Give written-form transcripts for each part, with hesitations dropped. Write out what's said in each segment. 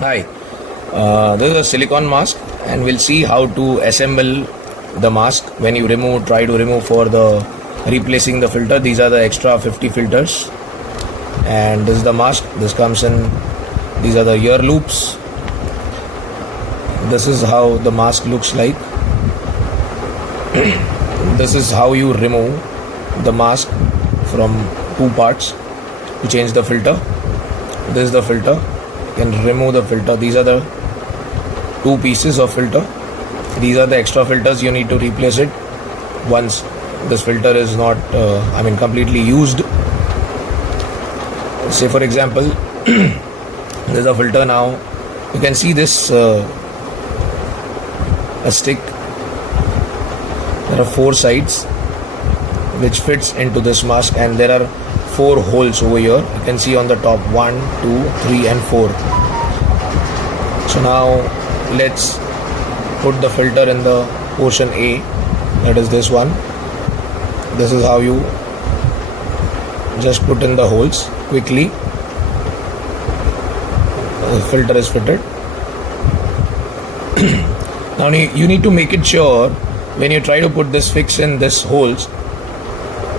Hi, this is a silicone mask and we'll see how to assemble the mask when you try to remove for the replacing the filter. These are the extra 50 filters and this is the mask. This comes in, these are the ear loops. This is how the mask looks like. This is how you remove the mask from two parts to change the filter. This is the filter. You can remove the filter. These are the two pieces of filter. These are the extra filters. You need to replace it once this filter is not completely used. Say for example there's a filter now. You can see this a stick. There are four sides which fits into this mask and there are four holes over here. You can see on the top 1, 2, 3 and 4. So now let's put the filter in the portion A, that is this one. This is how you just put in the holes quickly. The filter is fitted. Now you need to make it sure when you try to put this fix in this holes,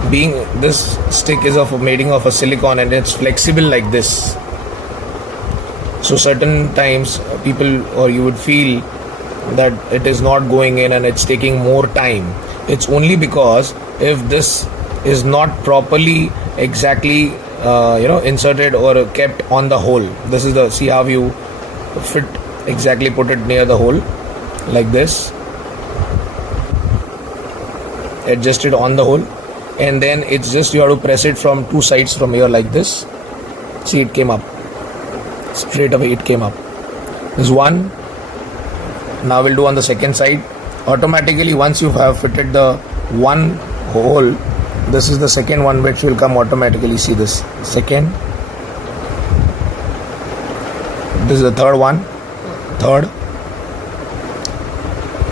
being this stick is made of a silicone and it's flexible like this. So certain times people or you would feel that it is not going in and it's taking more time. It's only because if this is not properly exactly inserted or kept on the hole. This is see how you fit exactly, put it near the hole like this, adjust it on the hole, and then it's just you have to press it from two sides from here like this. See, it came up straight away. It came up. This one. Now we'll do on the second side. Automatically, once you have fitted the one hole, this is the second one which will come automatically. See this second. This is the third one. Third.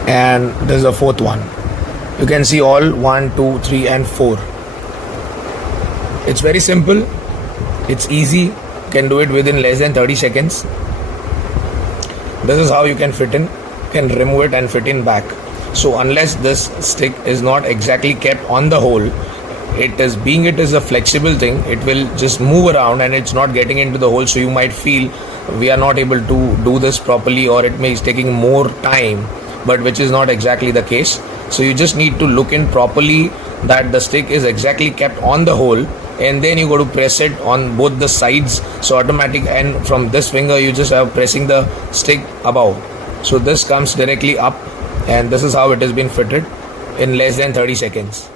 And this is the fourth one. You can see all 1, 2, 3 and 4. It's very simple. It's easy. You can do it within less than 30 seconds. This is how you can fit in. You can remove it and fit in back. So unless this stick is not exactly kept on the hole, it is a flexible thing, it will just move around and it's not getting into the hole. So you might feel we are not able to do this properly or it may be taking more time, but which is not exactly the case. So you just need to look in properly that the stick is exactly kept on the hole, and then you go to press it on both the sides. So automatic, and from this finger you just have pressing the stick above. So this comes directly up, and this is how it has been fitted in less than 30 seconds.